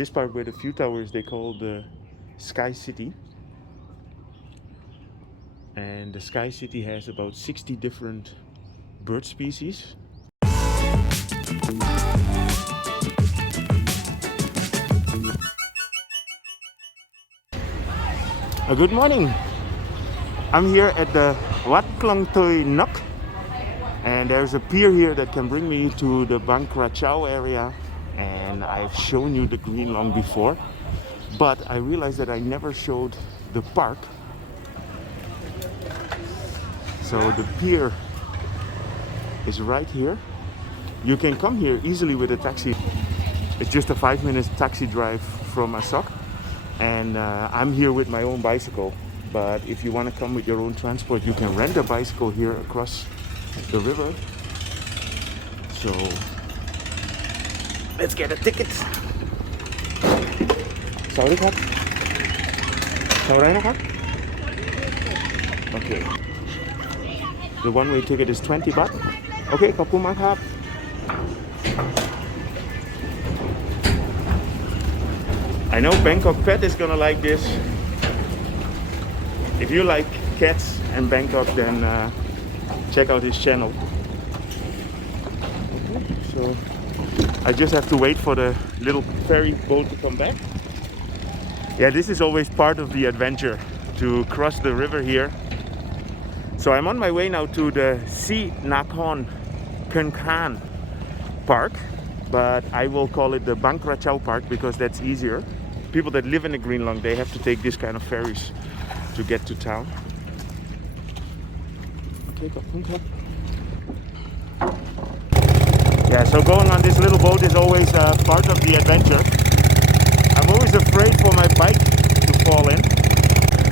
This part with a few towers they call the Sky City. And the Sky City has about 60 different bird species. Good morning. I'm here at the Wat Klong Toei Nok, and there's a pier here that can bring me to the Bang Kachao area. And I've shown you the Green Long before, but I realized that I never showed the park. So the pier is right here. You can come here easily with a taxi. It's just a 5-minute taxi drive from Asoke. And I'm here with my own bicycle. But if you want to come with your own transport, you can rent a bicycle here across the river. So let's get a ticket. Sorry, Kap. Sorry, Kap. Okay. The one-way ticket is 20 baht. Okay, ขอบคุณมากครับ. I know Bangkok Pet is gonna like this. If you like cats and Bangkok, then check out his channel. Okay, so I just have to wait for the little ferry boat to come back. Yeah, this is always part of the adventure, to cross the river here. So I'm on my way now to the Nakhon Khuean Park, but I will call it the Bang Kachao Park because that's easier. People that live in the Green Long, they have to take this kind of ferries to get to town. Okay, yeah, so going on this little boat is always part of the adventure. I'm always afraid for my bike to fall in.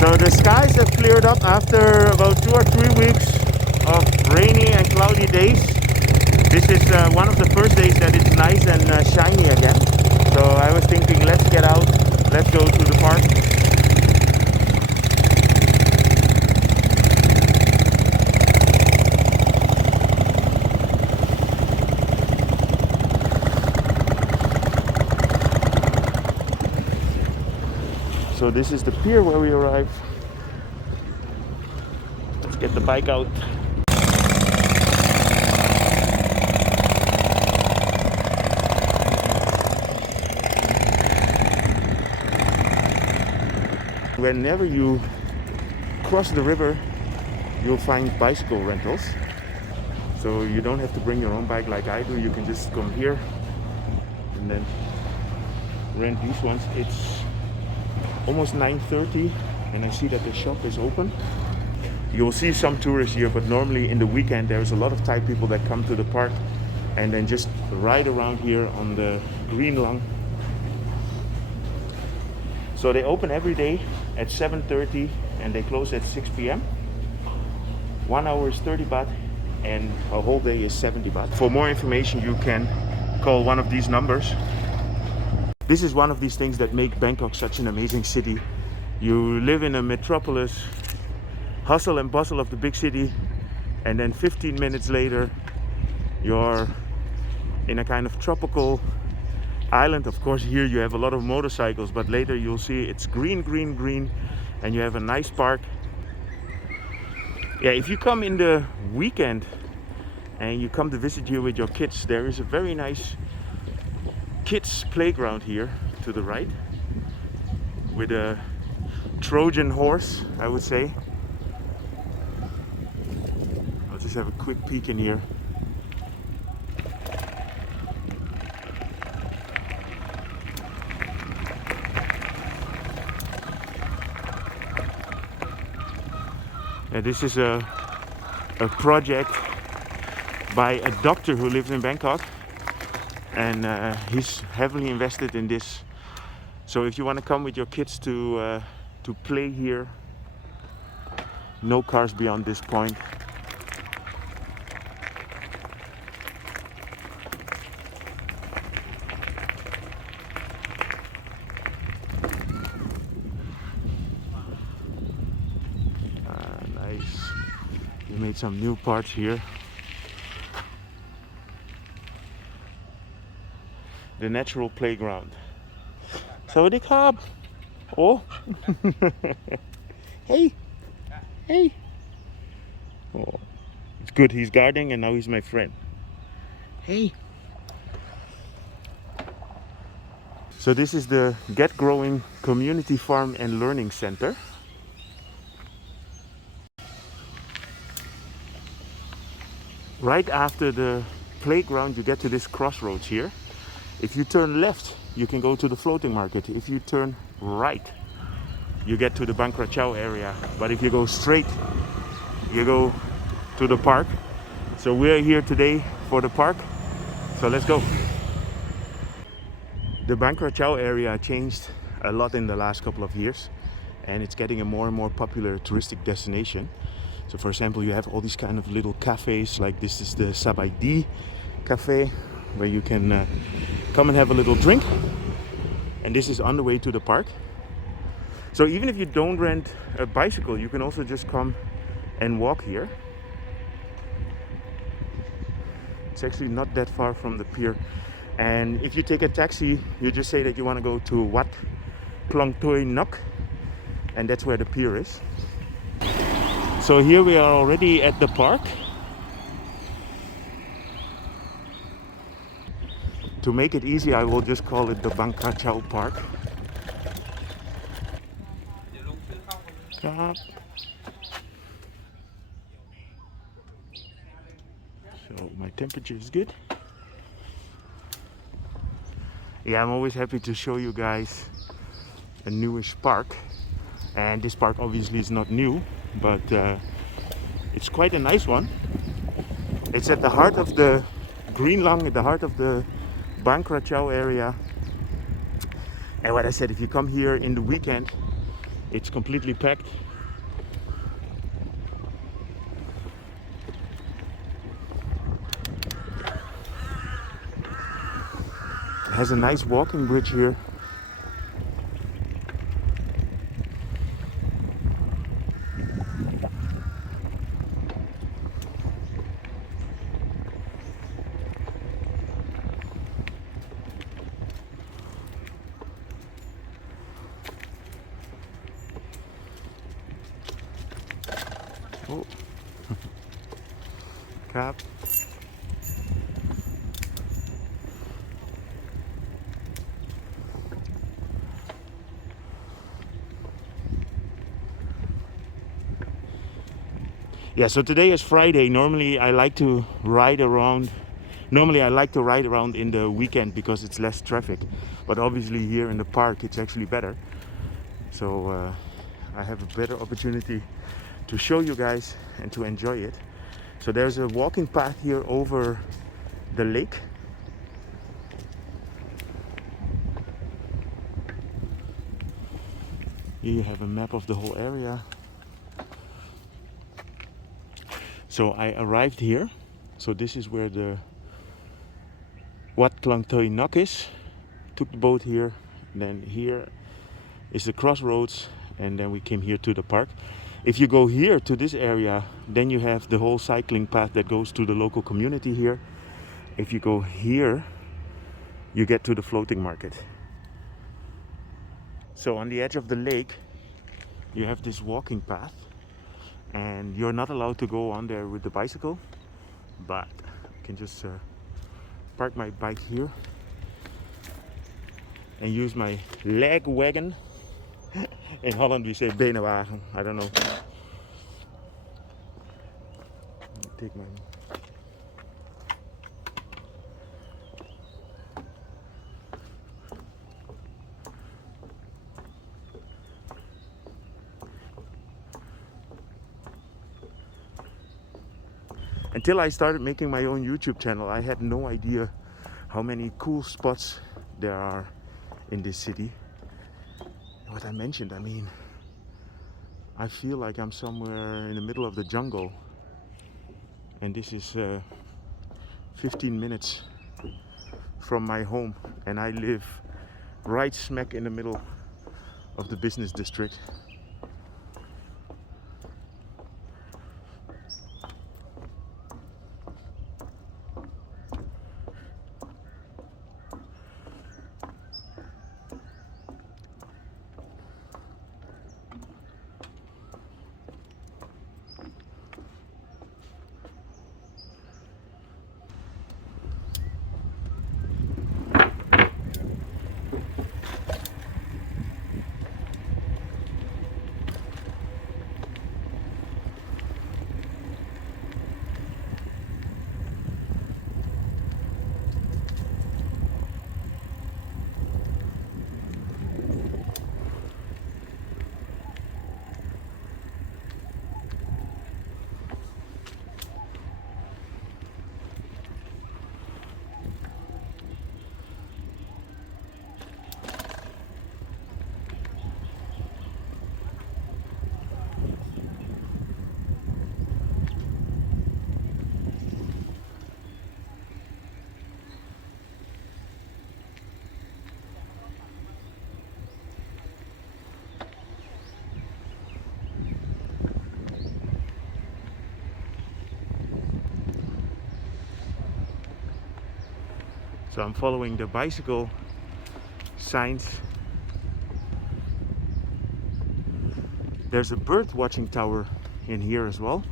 So the skies have cleared up after about 2 or 3 weeks of rainy and cloudy days. This is one of the first days that it's nice and shiny again. So I was thinking, let's get out, let's go to the park. So this is the pier where we arrived. Let's get the bike out. Whenever you cross the river, you'll find bicycle rentals. So you don't have to bring your own bike like I do. You can just come here and then rent these ones. It's almost 9:30 and I see that the shop is open. You'll see some tourists here, but normally in the weekend there's a lot of Thai people that come to the park and then just ride around here on the Green Long. So they open every day at 7:30 and they close at 6 p.m. 1 hour is 30 baht and a whole day is 70 baht. For more information you can call one of these numbers. This is one of these things that make Bangkok such an amazing city. You live in a metropolis, hustle and bustle of the big city, and then 15 minutes later you're in a kind of tropical island. Of course here you have a lot of motorcycles, but later you'll see it's green, green, green, and you have a nice park. Yeah, if you come in the weekend and you come to visit here with your kids, there is a very nice kids playground here to the right with a Trojan horse, I would say. I'll just have a quick peek in here. Yeah, this is a project by a doctor who lives in Bangkok, and he's heavily invested in this. So if you want to come with your kids to play here, no cars beyond this point. Nice. We made some new parts here. The natural playground. Sawadee krap. Oh. Hey. Hey. Oh. It's good he's guarding and now he's my friend. Hey. So this is the Get Growing Community Farm and Learning Center. Right after the playground you get to this crossroads here. If you turn left you can go to the floating market. If you turn right you get to the Bang Kachao area. But if you go straight you go to the park. So we're here today for the park. So let's go. The Bang Kachao area changed a lot in the last couple of years and it's getting a more and more popular touristic destination. So for example you have all these kind of little cafes, like this is the Sabaidi cafe where you can come and have a little drink, and this is on the way to the park. So even if you don't rent a bicycle you can also just come and walk here. It's actually not that far from the pier. And if you take a taxi, you just say that you want to go to Wat Klong Toei Nok, and that's where the pier is. So here we are already at the park. To make it easy, I will just call it the Bang Kachao Park. So my temperature is good. Yeah, I'm always happy to show you guys a newish park, and this park obviously is not new, but it's quite a nice one. It's at the heart of the Greenland, at the heart of the Bang Kachao area. And what I said, if you come here in the weekend it's completely packed. It has a nice walking bridge here. Oh. Cap. Yeah, so today is Friday. Normally I like to ride around in the weekend because it's less traffic, but obviously here in the park it's actually better. So I have a better opportunity to show you guys and to enjoy it. So there's a walking path here over the lake. Here you have a map of the whole area. So I arrived here. So this is where the Wat Klong Toei Nok is. Took the boat here. Then here is the crossroads, and then we came here to the park. If you go here to this area, then you have the whole cycling path that goes to the local community here. If you go here, you get to the floating market. So on the edge of the lake, you have this walking path, and you're not allowed to go on there with the bicycle, but I can just park my bike here and use my leg wagon. In Holland we say benenwagen, I don't know. Take my Until I started making my own YouTube channel, I had no idea how many cool spots there are in this city. What I mentioned, I mean, I feel like I'm somewhere in the middle of the jungle, and this is 15 minutes from my home, and I live right smack in the middle of the business district. So I'm following the bicycle signs. There's a bird watching tower in here as well.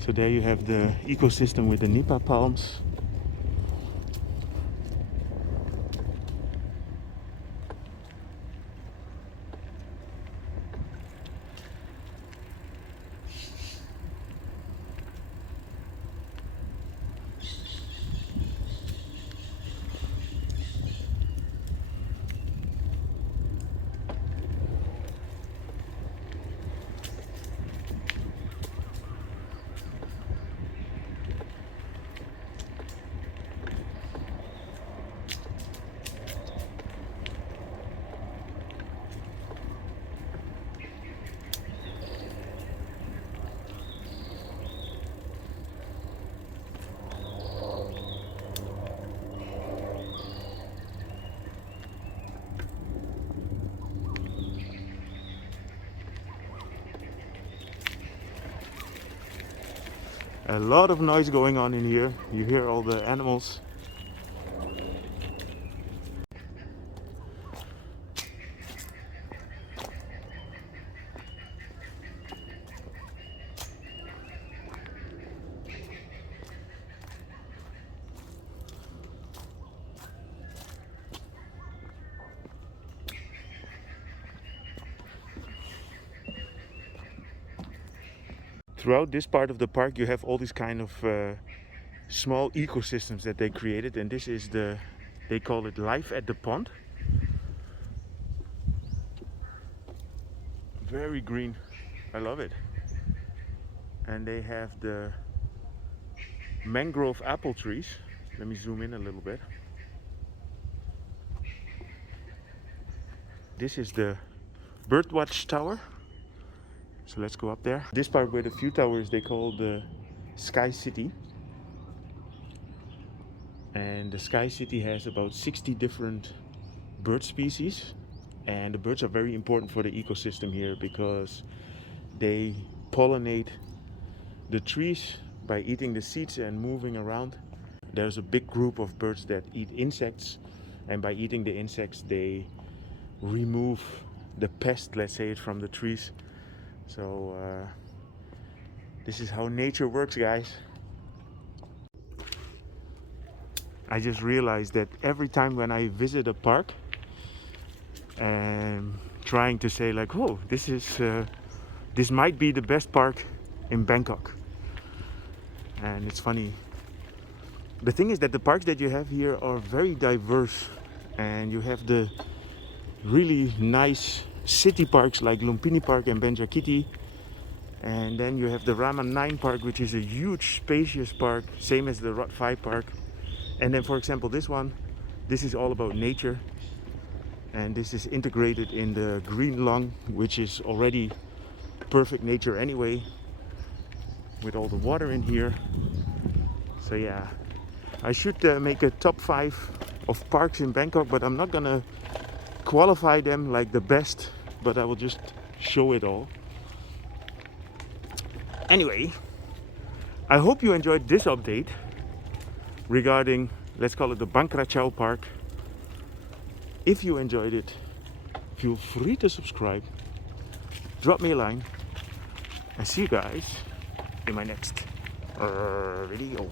So there you have the ecosystem with the nipa palms. A lot of noise going on in here. You hear all the animals. Throughout this part of the park you have all these kind of small ecosystems that they created, and this is they call it life at the pond. Very green, I love it. And they have the mangrove apple trees. Let me zoom in a little bit. This is the birdwatch tower. So let's go up there. This part with a few towers they call the Sky City. And the Sky City has about 60 different bird species. And the birds are very important for the ecosystem here because they pollinate the trees by eating the seeds and moving around. There's a big group of birds that eat insects, and by eating the insects they remove the pest, let's say it, from the trees. So this is how nature works, guys. I just realized that every time when I visit a park and trying to say like, oh, this might be the best park in Bangkok. And it's funny. The thing is that the parks that you have here are very diverse, and you have the really nice city parks like Lumpini Park and Benjakiti, and then you have the Raman 9 Park, which is a huge spacious park, same as the Rot 5 Park. And then for example this one, this is all about nature, and this is integrated in the Green Long, which is already perfect nature anyway, with all the water in here. So yeah, I should make a top 5 of parks in Bangkok, but I'm not gonna qualify them like the best, but I will just show it all. Anyway, I hope you enjoyed this update regarding, let's call it the Bang Kachao Park. If you enjoyed it, feel free to subscribe, drop me a line, and see you guys in my next video.